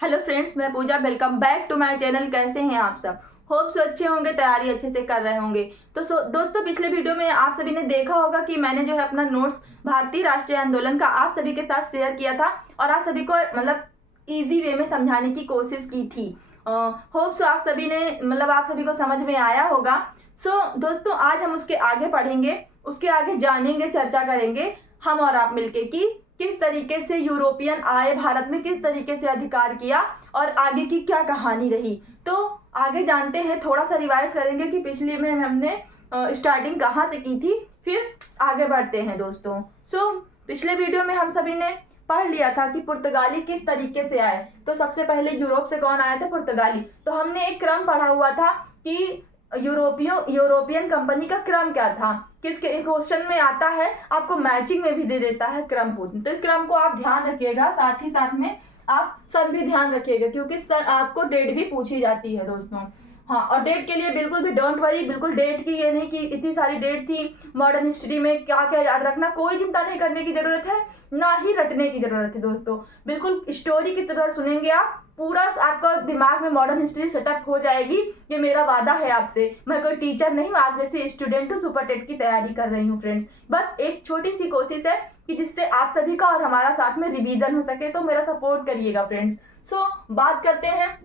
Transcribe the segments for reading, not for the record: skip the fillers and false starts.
Hello friends, मैं Pooja. Welcome back to my channel. कैसे हैं आप सब? होप सो अच्छे होंगे, तैयारी अच्छे से कर रहे होंगे। तो दोस्तों, पिछले वीडियो में आप सभी ने देखा होगा कि मैंने जो है अपना नोट्स भारतीय राष्ट्रीय आंदोलन का आप सभी के साथ शेयर किया था और आप सभी को मतलब इजी वे में समझाने की कोशिश की थी। होप सो आप सभी ने आप सभी को समझ में आया होगा। दोस्तों, आज हम उसके आगे पढ़ेंगे, उसके आगे जानेंगे, चर्चा करेंगे हम और आप मिलके कि किस तरीके से यूरोपियन आए, भारत में किस तरीके से अधिकार किया और आगे की क्या कहानी रही। तो आगे जानते हैं, थोड़ा सा रिवाइज करेंगे कि पिछले में हमने स्टार्टिंग कहाँ से की थी, फिर आगे बढ़ते हैं दोस्तों। पिछले वीडियो में हम सभी ने पढ़ लिया था कि पुर्तगाली किस तरीके से आए। तो सबसे पहले यूरोप से कौन आया था? पुर्तगाली। तो हमने एक क्रम पढ़ा हुआ था कि यूरोपियन कंपनी का क्रम क्या था। किसके क्वेश्चन में आता है, आपको मैचिंग में भी दे देता है क्रम पूछ। तो इस क्रम को आप ध्यान रखिएगा, साथ ही साथ में आप सन भी ध्यान रखिएगा, क्योंकि सन आपको डेट भी पूछी जाती है दोस्तों। हाँ, और डेट के लिए बिल्कुल भी डोंट वरी, बिल्कुल डेट की ये नहीं कि इतनी सारी डेट थी मॉडर्न हिस्ट्री में, क्या क्या याद रखना, कोई चिंता नहीं करने की जरूरत है, ना ही रटने की जरूरत है दोस्तों। बिल्कुल स्टोरी की तरह सुनेंगे आप, पूरा आपका दिमाग में मॉडर्न हिस्ट्री सेटअप हो जाएगी। ये मेरा वादा है आपसे। मैं कोई टीचर नहीं हूँ, आप जैसे स्टूडेंट हूँ, सुपर टेट की तैयारी कर रही हूँ फ्रेंड्स। बस एक छोटी सी कोशिश है कि जिससे आप सभी का और हमारा साथ में रिवीजन हो सके, तो मेरा सपोर्ट करिएगा फ्रेंड्स। बात करते हैं।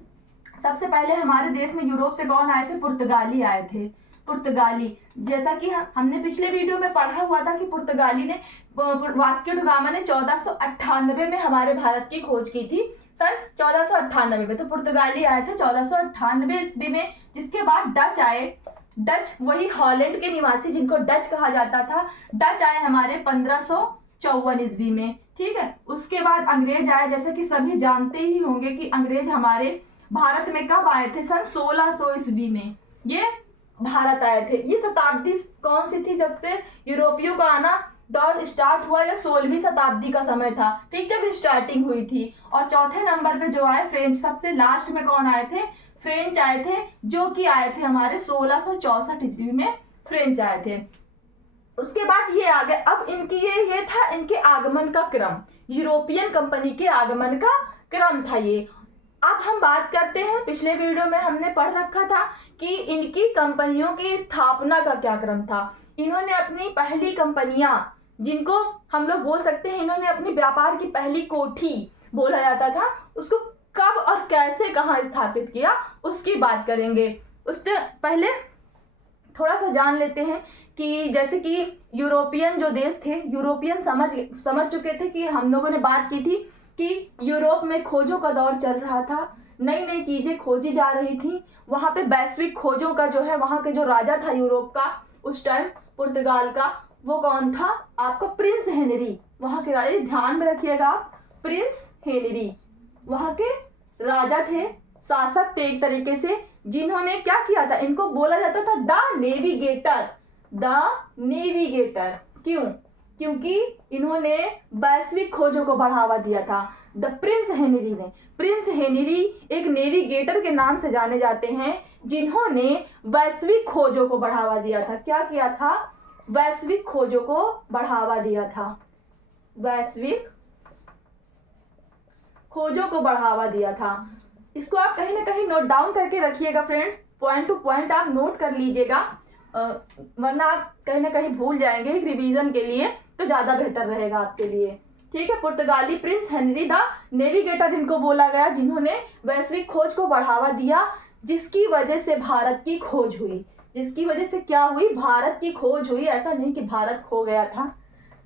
सबसे पहले हमारे देश में यूरोप से कौन आए थे? पुर्तगाली आए थे। पुर्तगाली, जैसा कि हमने पिछले वीडियो में पढ़ा हुआ था कि पुर्तगाली ने, वास्को ड गामा ने 1498 में हमारे भारत की खोज की थी। सन 1498 में तो पुर्तगाली आए थे 1498 ईस्वी में। जिसके बाद डच आए। डच, वही हॉलैंड के निवासी जिनको डच कहा जाता था, डच आए हमारे 1554 ईस्वी में। ठीक है। उसके बाद अंग्रेज आए। जैसे कि सभी जानते ही होंगे कि अंग्रेज हमारे भारत में कब आए थे? सन 1600 ईस्वी में ये भारत आए थे। ये शताब्दी कौन सी थी जब से यूरोपियों का आना दौर स्टार्ट हुआ? या 16वीं शताब्दी का समय था, ठीक, जब स्टार्टिंग हुई थी। और चौथे नंबर पे जो आए फ्रेंच। सबसे लास्ट में कौन आए थे? फ्रेंच आए थे, जो कि आए थे हमारे 1664 ईस्वी में फ्रेंच आए थे। उसके बाद ये आ गए। अब इनकी ये था इनके आगमन का क्रम, यूरोपियन कंपनी के आगमन का क्रम था ये। अब हम बात करते हैं, पिछले वीडियो में हमने पढ़ रखा था कि इनकी कंपनियों की स्थापना का क्या क्रम था। इन्होंने अपनी पहली कंपनियां, जिनको हम लोग बोल सकते हैं, इन्होंने अपनी व्यापार की पहली कोठी बोला जाता था, उसको कब और कैसे कहाँ स्थापित किया, उसकी बात करेंगे। उससे पहले थोड़ा सा जान लेते हैं कि जैसे कि यूरोपियन जो देश थे, यूरोपियन समझ चुके थे कि हम लोगों ने बात की थी कि यूरोप में खोजों का दौर चल रहा था, नई नई चीजें खोजी जा रही थी। वहां पे वैश्विक खोजों का जो है, वहां के जो राजा था यूरोप का उस टाइम, पुर्तगाल का, वो कौन था? आपका प्रिंस हेनरी। वहां के राजा, ध्यान में रखिएगा आप, प्रिंस हेनरी वहां के राजा थे, शासक थे एक तरीके से, जिन्होंने क्या किया था? इनको बोला जाता था द नेविगेटर। द नेविगेटर क्यों? क्योंकि इन्होंने वैश्विक खोजों को बढ़ावा दिया था। द प्रिंस हेनरी ने, प्रिंस हेनरी एक नेविगेटर के नाम से जाने जाते हैं, जिन्होंने वैश्विक खोजों को बढ़ावा दिया था। क्या किया था? वैश्विक खोजों को बढ़ावा दिया था। वैश्विक खोजों को बढ़ावा दिया था। इसको आप कहीं ना कहीं नोट डाउन करके रखिएगा फ्रेंड्स, पॉइंट टू पॉइंट आप नोट कर लीजिएगा, वरना आप कहीं ना कहीं भूल जाएंगे। एक रिवीजन के लिए तो ज्यादा बेहतर रहेगा आपके लिए। ठीक है। पुर्तगाली प्रिंस हेनरी द नेविगेटर इनको बोला गया, जिन्होंने वैश्विक खोज को बढ़ावा दिया, जिसकी वजह से भारत की खोज हुई। जिसकी वजह से क्या हुई? भारत की खोज हुई। ऐसा नहीं कि भारत खो गया था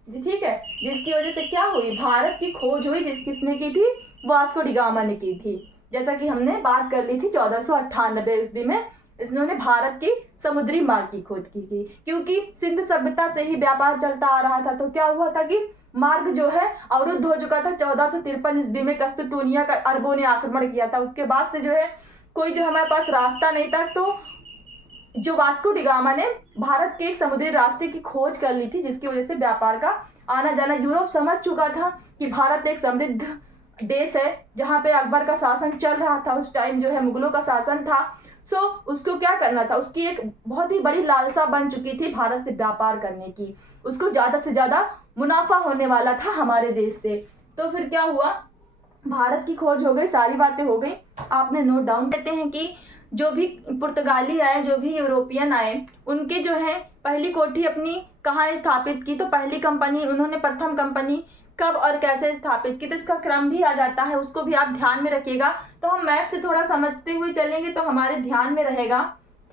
जी, ठीक है। जिसकी वजह से क्या हुई? भारत की खोज हुई। किसने की थी? वास्को डी गामा ने की थी। जैसा कि हमने बात कर ली थी 1498 ईस्वी में इन्होंने भारत की समुद्री मार्ग की खोज की थी। क्योंकि सिंधु सभ्यता से ही व्यापार चलता आ रहा था, तो क्या हुआ था कि मार्ग जो है अवरुद्ध हो चुका था। 1453 ईस्वी में कस्तूरतूनिया का अरबों ने आक्रमण किया था। उसके बाद से जो है कोई जो हमारे पास रास्ता नहीं था, तो जो वास्को डी गामा ने भारत के एक समुद्री रास्ते की खोज कर ली थी, जिसकी वजह से व्यापार का आना जाना, यूरोप समझ चुका था कि भारत एक समृद्ध देश है, जहाँ पे अकबर का शासन चल रहा था। उस टाइम जो है मुगलों का शासन था। उसको क्या करना था? उसकी एक बहुत ही बड़ी लालसा बन चुकी थी भारत से व्यापार करने की। उसको ज्यादा से ज्यादा मुनाफा होने वाला था हमारे देश से। तो फिर क्या हुआ? भारत की खोज हो गई, सारी बातें हो गई, आपने नोट डाउन देते हैं कि जो भी पुर्तगाली आए, जो भी यूरोपियन आए, उनके जो है पहली कोठी अपनी कहाँ स्थापित की, तो पहली कंपनी उन्होंने, प्रथम कंपनी कब और कैसे स्थापित की, तो इसका क्रम भी आ जाता है, उसको भी आप ध्यान में रखिएगा। तो हम मैप से थोड़ा समझते हुए चलेंगे तो हमारे ध्यान में रहेगा,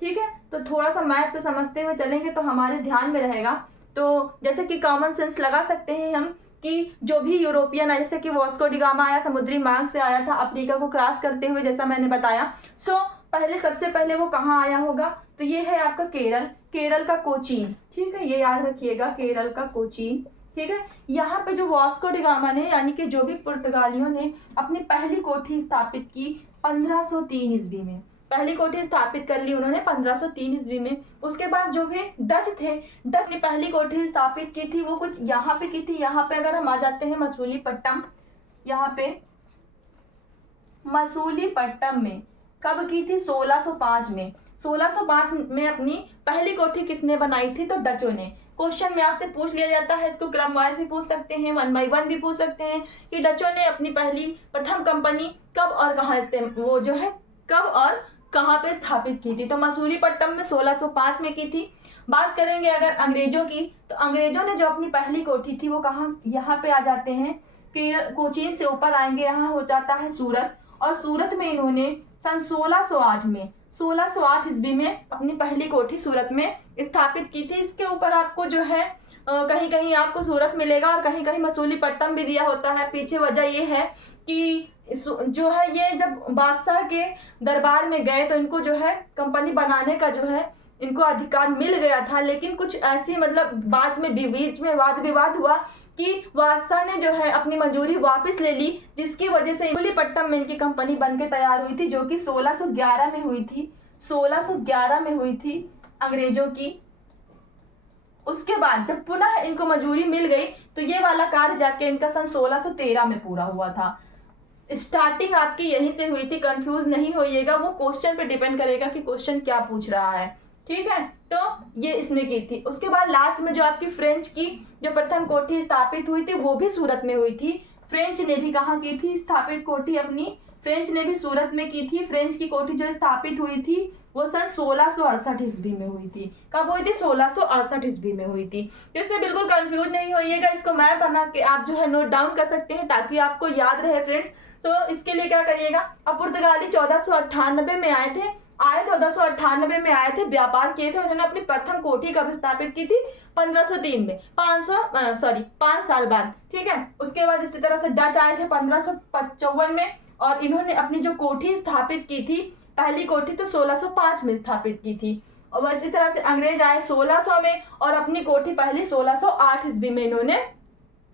ठीक है। तो थोड़ा सा मैप से समझते हुए चलेंगे तो हमारे ध्यान में रहेगा। तो जैसे कि कॉमन सेंस लगा सकते हैं हम कि जो भी यूरोपियन आया, जैसे कि वास्को डी गामा आया, समुद्री मार्ग से आया था अफ्रीका को क्रॉस करते हुए, जैसा मैंने बताया। सो पहले सबसे पहले वो कहाँ आया होगा, तो ये है आपका केरल, केरल का कोचीन, ठीक है, ये याद रखिएगा, केरल का कोचीन, ठीक है। यहाँ पे जो वास्को डी गामा ने, यानी कि जो भी पुर्तगालियों ने अपनी पहली कोठी स्थापित की 1503 ईस्वी में, पहली कोठी स्थापित कर ली उन्होंने 1503 ईस्वी में। उसके बाद जो भी डच थे, डच ने पहली कोठी स्थापित की थी, वो कुछ यहाँ पे की थी। यहाँ पे अगर हम आ जाते हैं मसूलीपट्टम, यहाँ पे मसूलीपट्टम में कब की थी, 1605 में। 1605 में अपनी पहली कोठी किसने बनाई थी, तो डचों ने। क्वेश्चन में आपसे पूछ लिया जाता है, इसको क्रम वाइज भी पूछ सकते हैं, 1 बाय 1 भी पूछ सकते हैं कि डचों ने अपनी पहली प्रथम कंपनी कब और कहाँ वो जो है कब और कहाँ पे स्थापित की थी, तो मसूलीपट्टम में 1605 में की थी। बात करेंगे अगर अंग्रेजों की, तो अंग्रेजों ने जो अपनी पहली कोठी थी वो कहाँ, यहाँ पे आ जाते हैं, कोचीन से ऊपर आएंगे, यहाँ हो जाता है सूरत, और सूरत में इन्होंने सन 1608 में, 1608 ईस्वी में अपनी पहली कोठी सूरत में स्थापित की थी। इसके ऊपर आपको जो है कहीं कहीं आपको सूरत मिलेगा और कहीं कहीं मसूलीपट्टम भी दिया होता है। पीछे वजह ये है कि जो है ये जब बादशाह के दरबार में गए तो इनको जो है कंपनी बनाने का जो है इनको अधिकार मिल गया था, लेकिन कुछ ऐसी मतलब बाद में बीच में वाद विवाद हुआ कि बादशाह ने जो है अपनी मंजूरी वापस ले ली, जिसकी वजह से मसूलीपट्टम में इनकी कंपनी बनके तैयार हुई थी, जो कि 1611 में हुई थी, 1611 में हुई थी अंग्रेजों की। उसके बाद जब पुनः इनको मंजूरी मिल गई तो ये वाला कार्य जाके इनका सन 1613 में पूरा हुआ था। स्टार्टिंग आपकी यहीं से हुई थी, कंफ्यूज नहीं होइएगा, वो क्वेश्चन पे डिपेंड करेगा कि क्वेश्चन क्या पूछ रहा है, ठीक है। तो ये इसने की थी। उसके बाद लास्ट में जो आपकी फ्रेंच की जो प्रथम कोठी स्थापित हुई थी वो भी सूरत में हुई थी। फ्रेंच ने भी कहाँ की थी स्थापित कोठी अपनी, फ्रेंच ने भी सूरत में की थी। फ्रेंच की कोठी जो स्थापित हुई थी वो सन 1668 ईस्वी में हुई थी। कब हुई थी, 1668 ईस्वी में हुई थी। तो इसमें बिल्कुल कंफ्यूज नहीं होइएगा, इसको मैप बना के आप जो है नोट डाउन कर सकते हैं ताकि आपको याद रहे फ्रेंड्स। तो इसके लिए क्या करिएगा, अब पुर्तगाली 1498 में आए थे, 1498 में आए थे, व्यापार किए थे। उन्होंने अपनी प्रथम कोठी कब स्थापित की थी, 1503 में, 5 साल बाद, ठीक है। उसके बाद इसी तरह से डच आए थे 1555 में, और इन्होंने अपनी जो कोठी स्थापित की थी, पहली कोठी तो 1605 में स्थापित की थी। और इसी तरह से अंग्रेज आए 1600 में और अपनी कोठी पहली 1608 ईस्वी में इन्होंने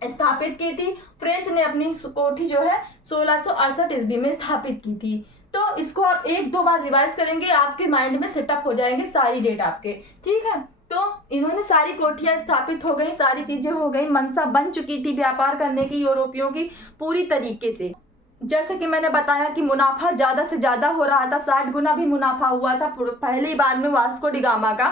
स्थापित की थी। फ्रेंच ने अपनी कोठी जो है 1668 ईस्वी में स्थापित की थी। तो इसको आप 1-2 बार रिवाइज करेंगे, आपके माइंड में सेटअप हो जाएंगे सारी डेट आपके, ठीक है। तो इन्होंने सारी कोठियां स्थापित हो गई, सारी चीजें हो गई, मंशा बन चुकी थी व्यापार करने की यूरोपियों की पूरी तरीके से। जैसे कि मैंने बताया कि मुनाफा ज्यादा से ज्यादा हो रहा था, 60 गुना भी मुनाफा हुआ था पहली बार में वास्को डी गामा का।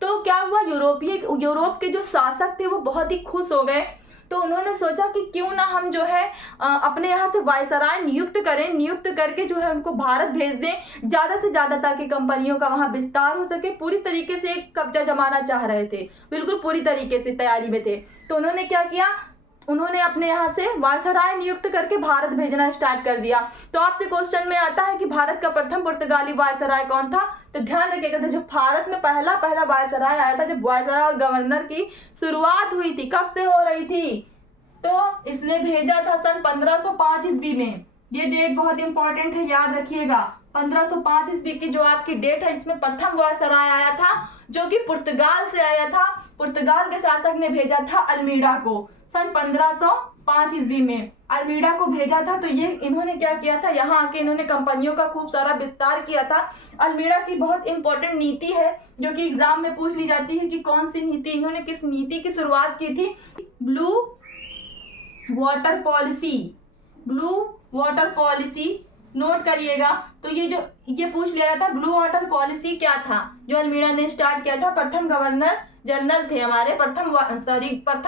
तो क्या हुआ, यूरोप के जो शासक थे वो बहुत ही खुश हो गए। तो उन्होंने सोचा कि क्यों ना हम जो है अपने यहाँ से वायसराय नियुक्त करें, नियुक्त करके जो है उनको भारत भेज दें ज्यादा से ज्यादा, ताकि कंपनियों का वहां विस्तार हो सके। पूरी तरीके से एक कब्जा जमाना चाह रहे थे, बिल्कुल पूरी तरीके से तैयारी में थे। तो उन्होंने क्या किया, उन्होंने अपने यहाँ से वायसराय नियुक्त करके भारत भेजना स्टार्ट कर दिया। तो आपसे क्वेश्चन में आता है कि भारत का प्रथम पुर्तगाली वायसराय कौन था, तो ध्यान रखिएगा, तो जो भारत में पहला वायसराय आया था, जब वायसराय और गवर्नर की शुरुआत हुई थी, कब से हो रही थी, तो इसने भेजा था सन 1505 ईस्वी में। ये डेट बहुत इंपॉर्टेंट है, याद रखिएगा। 1505 ईस्वी की जो आपकी डेट है, इसमें प्रथम वायसराय आया था जो कि पुर्तगाल से आया था। पुर्तगाल के शासक ने भेजा था अल्मीडा को सन 1505 ईस्वी में, अल्मीडा को भेजा था। तो ये इन्होंने क्या किया था, यहाँ आके इन्होंने कंपनियों का खूब सारा विस्तार किया था। अल्मीडा की बहुत इंपॉर्टेंट नीति है जो कि एग्जाम में पूछ ली जाती है कि कौन सी नीति, इन्होंने किस नीति की शुरुआत की थी, blue water policy, blue water policy, note करिएगा। तो ये पूछ लिया था ब्लू वाटर पॉलिसी क्या था जो अल्मीडा ने स्टार्ट किया था। प्रथम गवर्नर जनरल थे हमारे, प्रथम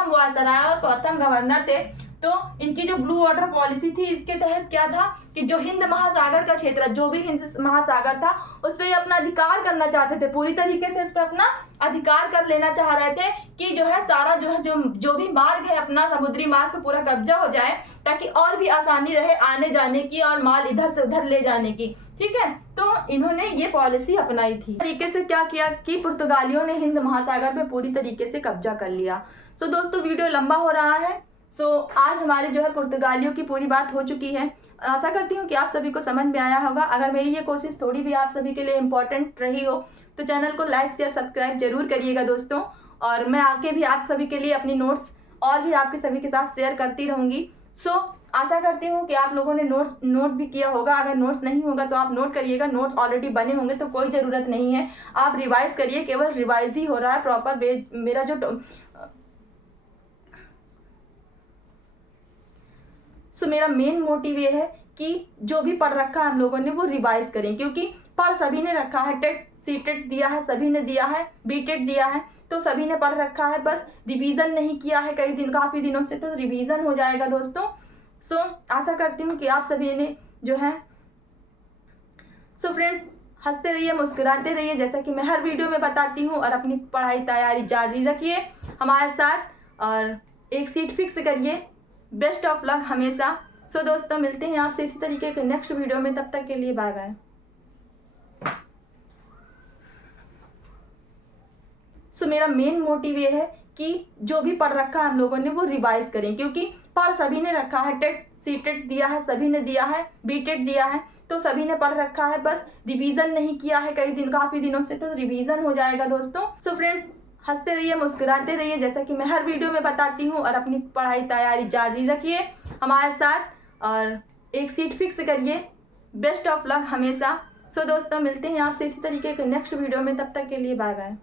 वायसराय और प्रथम गवर्नर थे तो इनकी जो ब्लू वाटर पॉलिसी थी, इसके तहत क्या था कि जो हिंद महासागर का क्षेत्र, जो भी हिंद महासागर था, उस पर अपना अधिकार करना चाहते थे, पूरी तरीके से उस पर अपना अधिकार कर लेना चाह रहे थे कि जो है सारा जो भी मार्ग है अपना समुद्री मार्ग पे पूरा कब्जा हो जाए, ताकि और भी आसानी रहे आने जाने की और माल इधर से उधर ले जाने की। ठीक है, तो इन्होंने ये पॉलिसी अपनाई थी। तरीके से क्या किया कि पुर्तगालियों ने हिंद महासागर पे पूरी तरीके से कब्जा कर लिया। सो दोस्तों, वीडियो लंबा हो रहा है। सो आज हमारे जो है पुर्तगालियों की पूरी बात हो चुकी है। आशा करती हूँ कि आप सभी को समझ में आया होगा। अगर मेरी ये कोशिश थोड़ी भी आप सभी के लिए इम्पोर्टेंट रही हो तो चैनल को लाइक शेयर सब्सक्राइब जरूर करिएगा दोस्तों। और मैं आगे भी आप सभी के लिए अपनी नोट्स और भी आपके सभी के साथ शेयर करती रहूँगी। सो आशा करती हूँ कि आप लोगों ने नोट भी किया होगा। अगर नोट्स नहीं होगा तो आप नोट करिएगा। नोट्स ऑलरेडी बने होंगे तो कोई ज़रूरत नहीं है, आप रिवाइज करिए। केवल रिवाइज ही हो रहा है, प्रॉपर मेरा जो मेरा मेन मोटिव ये है कि जो भी पढ़ रखा है हम लोगों ने वो रिवाइज करें, क्योंकि पढ़ सभी ने रखा है। टेट सीटेट दिया है, सभी ने दिया है, बीटेट दिया है, तो सभी ने पढ़ रखा है, बस रिवीजन नहीं किया है काफ़ी दिनों से, तो रिवीजन हो जाएगा दोस्तों। सो आशा करती हूँ कि आप सभी ने जो है फ्रेंड्स, हंसते रहिए, मुस्कुराते रहिए, जैसा कि मैं हर वीडियो में बताती हूँ, और अपनी पढ़ाई तैयारी जारी रखिए हमारे साथ, और एक सीट फिक्स करिए। बेस्ट ऑफ लक हमेशा। सो दोस्तों, मिलते हैं आपसे इसी तरीके के नेक्स्ट वीडियो में। तब तक के लिए बाय बाय। मेरा मेन मोटिव ये है कि जो भी पढ़ रखा है हम लोगों ने वो रिवाइज करें, क्योंकि पढ़ सभी ने रखा है। टेट सीटेट दिया है, सभी ने दिया है, बीटेट दिया है, तो सभी ने पढ़ रखा है, बस रिवीजन नहीं किया है काफ़ी दिनों से, तो रिवीजन हो जाएगा दोस्तों। सो फ्रेंड्स, हंसते रहिए, मुस्कुराते रहिए, जैसा कि मैं हर वीडियो में बताती हूँ, और अपनी पढ़ाई तैयारी जारी रखिए हमारे साथ, और एक सीट फिक्स करिए। बेस्ट ऑफ लक हमेशा। सो दोस्तों, मिलते हैं आपसे इसी तरीके के नेक्स्ट वीडियो में। तब तक के लिए बाय बाय।